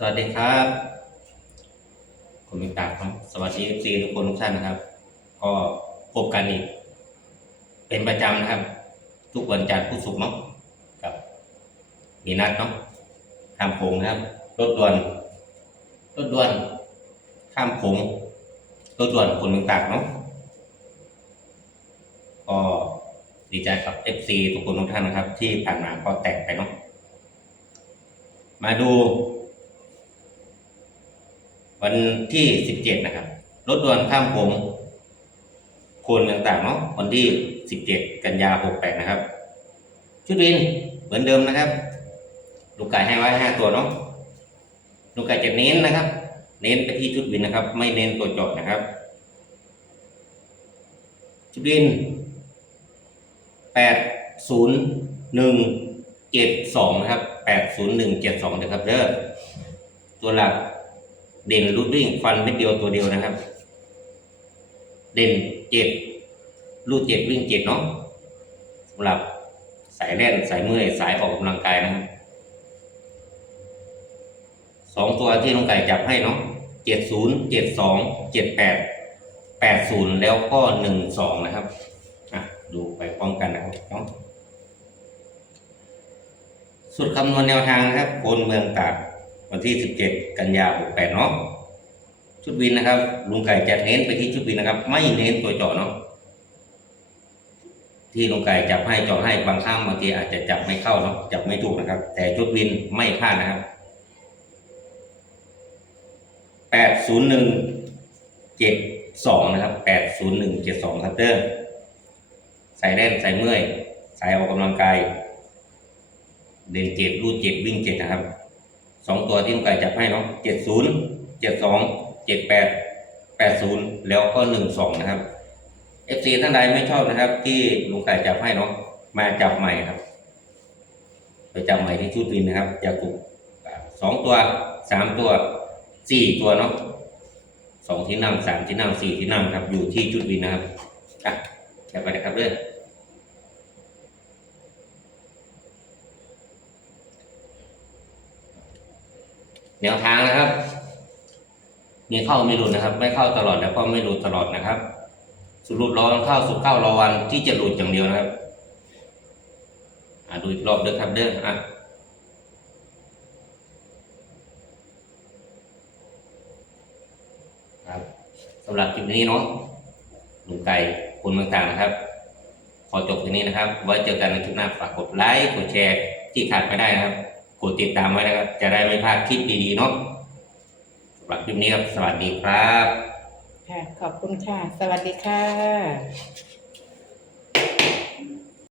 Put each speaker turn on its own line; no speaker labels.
สวัสดีครับคุณมิตาครับสวัสดีซีทุกคนทุกท่านนะครับ ก็พบกันอีก เป็นประจำนะครับ ทุกวันจันทร์พุธศุกเนาะกับ มีนัดเนาะข้ามโขงนะครับรถด่วนรถด่วนข้ามโขงรถด่วนคนเมืองตากเนาะก็ดีใจกับ FC ทุกคนทุกท่านนะครับ ที่ผ่านมาก็แตกไปเนาะมาดู วันที่17นะครับรถด่วนข้ามโขงโคนเมืองตากเนาะวันที่17กันยา68นะครับ ชุดวินเหมือนเดิมนะครับ ลูกไก่ให้ไว้5ตัวเนาะลูกไก่จะเน้นนะครับ เน้นไปที่ชุดวินนะครับ ไม่เน้นตัวจอดนะครับ ชุดวิน80172นย์หนึ่งเจ็ดสองนะครับ80172นะครับเด้อตัวหลัก เด่นรูดวิ่งฟันเม็ดเดียวตัวเดียวนะครับ เด่นเจ็ดรูดเจ็ดวิ่งเจ็ดเนาะสำหรับสายแล่นสายเมื่อยสายออกกำลังกายนะครับสองตัวที่น้องไก่จับให้เนาะเจ็ดศูนย์เจ็ดสองเจ็ดแปดแปดศูนย์แล้วก็หนึ่งสองนะครับอะดูไปพร้อมกันนะครับเนาะสุดคำนวณแนวทางนะครับโคนเมืองตาก วันที่ 17 กันยา68เนาะชุดวินนะครับลุงไก่จะเน้นไปที่ชุดวินนะครับ ไม่เน้นตัวเจาะเนาะที่ลุงไก่จับให้เจาะให้บางครั้งบางทีอาจจะจับไม่เข้าเนาะจับไม่ถูกนะครับ แต่ชุดวินไม่พลาดนะครับ80172นะครับ80172ครับเด้อใส่แน่นใส่เมื่อย ใส่ออกกำลังกาย เด่นเจ็ดรูดเจ็ดวิ่งเจ็ดนะครับ สองตัวที่ลุงไก่จับให้เนาะเจ็ดศูนย์เจ็ดสองเจ็ดแปดแปดศูนย์แล้วก็หนึ่งสองนะครับเอฟซีท่านใดไม่ชอบนะครับ ที่ลุงไก่จับให้เนาะมาจับใหม่ครับไปจับใหม่ที่ชุดวินนะครับอย่าถูกสองตัวสามตัวสี่ตัวเนาะสองที่นั่งสามที่นั่งสี่ที่นั่งครับ อยู่ที่ชุดวินนะครับอะแคปไปนะครับเด้อ แนวทางนะครับ มีเข้าไม่หลุดนะครับ ไม่เข้าตลอดแล้วก็ไม่หลุดตลอดนะครับสุดหลุดรอวันเข้าสุดเข้ารอวันที่จะหลุดอย่างเดียวนะครับอ่าดูอีกรอบเด้อครับเด้ออะครับสำหรับคลิปนี้เนาะลุงไก่คนเมืองต่างนะครับ ขอจบที่นี้นะครับ ไว้เจอกันในคลิปหน้าฝากกดไลค์กดแชร์ที่ขาดไม่ได้นะครับ กดติดตามไว้นะครับ จะได้ไม่พลาดคลิปดีๆเนาะสำหรับคลิปนี้ครับสวัสดีครับ
ค่ะ ขอบคุณค่ะ สวัสดีค่ะ